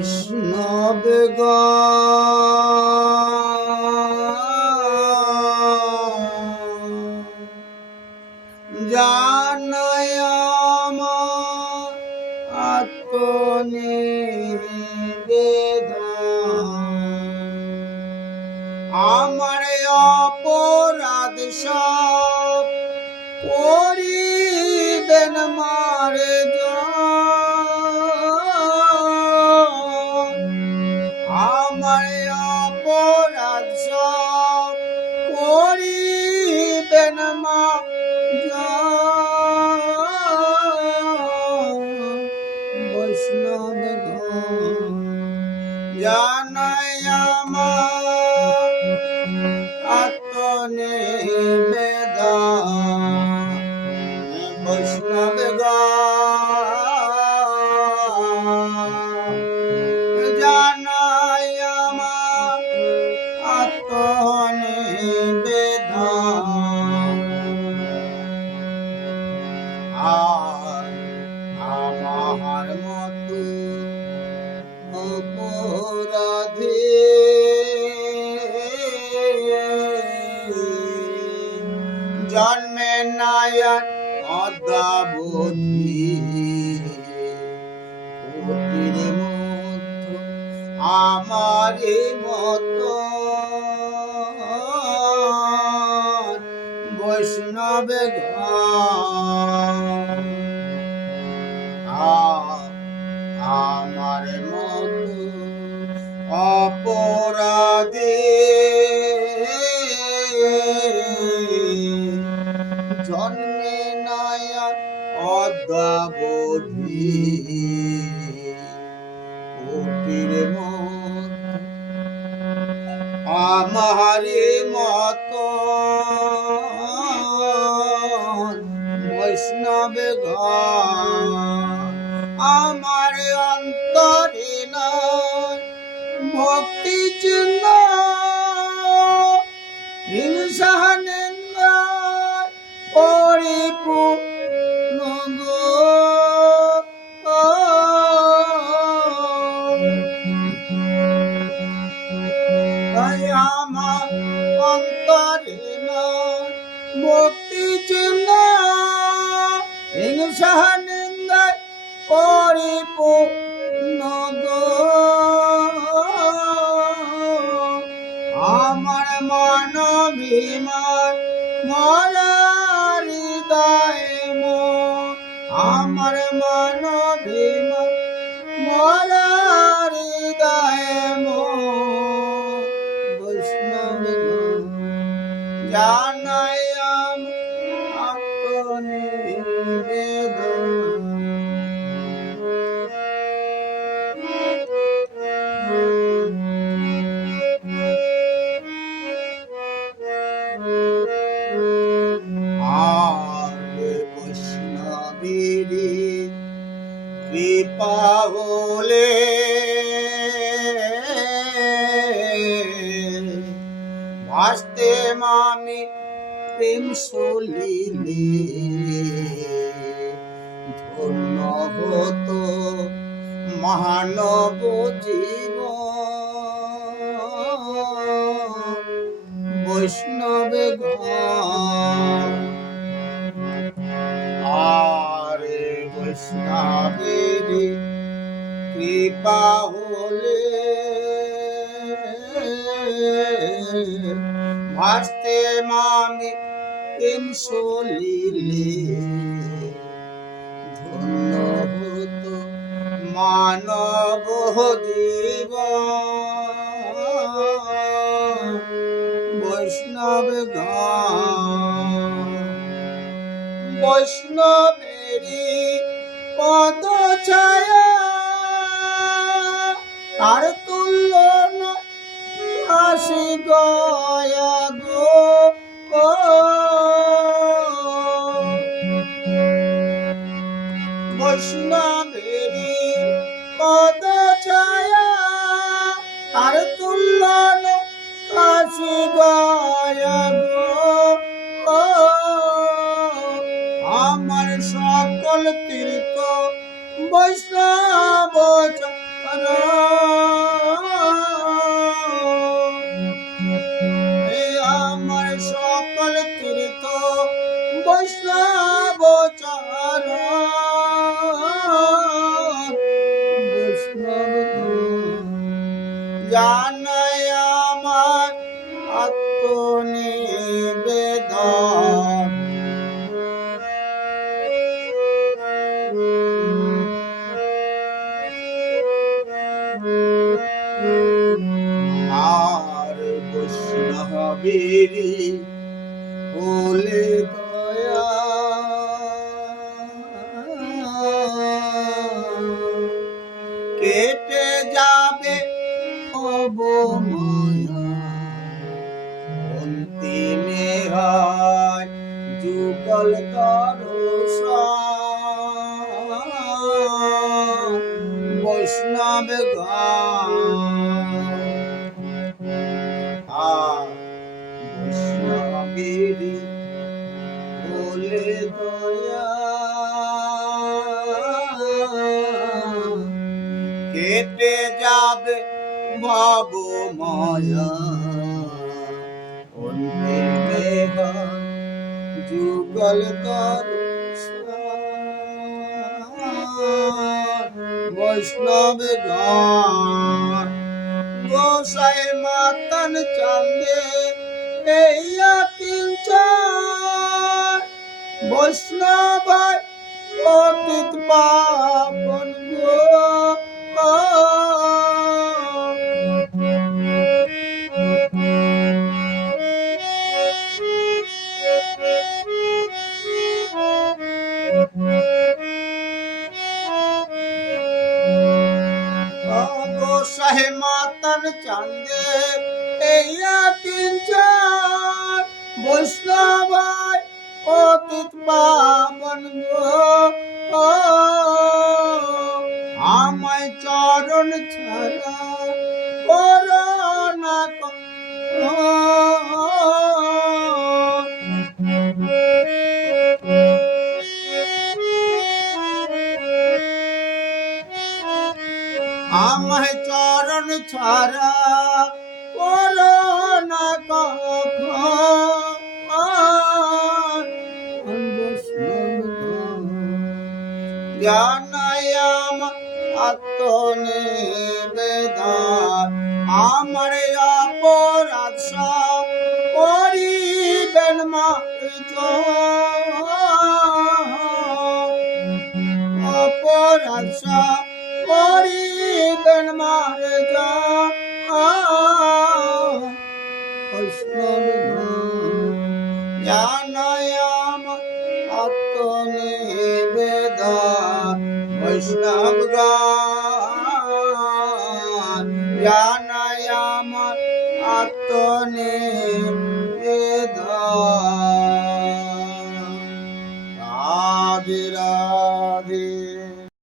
বৈষ্ণব জানায় জানাই আমার আত্মনিবেদন। জন্মে নায়ক মতো আমার মতো। বৈষ্ণবে অদ্যাবধি কোটির মতো আমারে মতো ভক্তি চিহ্ন, হিংসা নিন্দায় পরিপূর্ণ আমার মানবিমান মরার হৃদয় মো আমার মানবিমান মরার হৃদয় মো কৃপা হলে ভাসতে মামি প্রেম সলিলে। ধন্য হতো মানব জীব বৈষ্ণবে আরে বৈষ্ণবের কৃপা হলে। ভাসতে মামি প্রেম সলিলে ধন্য হতো মানব জীব। বৈষ্ণব বৈষ্ণবেরই পদ ছায়া তার তুল্য আসি গয়া গো, ও। বৈষ্ণবেরই পদ ছায়া তার তুল্য আসি গয়া গো বৈষ্ণব আমার সকল তীর্থ বৈষ্ণব বৈষ্ণব জানায় আমার আত্মনিবেদন। বৈষ্ণবেরি বলে যাবে ভাব মায়া। যুগল দর্শন বৈষ্ণব গান গোসাই মাতন চান্দে এইয়া কিঞ্চন বৈষ্ণবাই অতীত পাপন গো চান্দে এইয়া কিঞ্চন বৈষ্ণবাই অতীত পাবন আমায় চরণ ছাড়া করোনা আমায় ছাড়া করোনা কখন। জানায়াম আত্মনিবেদন। আমার অপরাধ করিবেন মার্জ অপরাধ সব করিবেন মার্জ জানায়াম আত্মনিবেদন বৈষ্ণব গান জানায়াম আত্মনিবেদন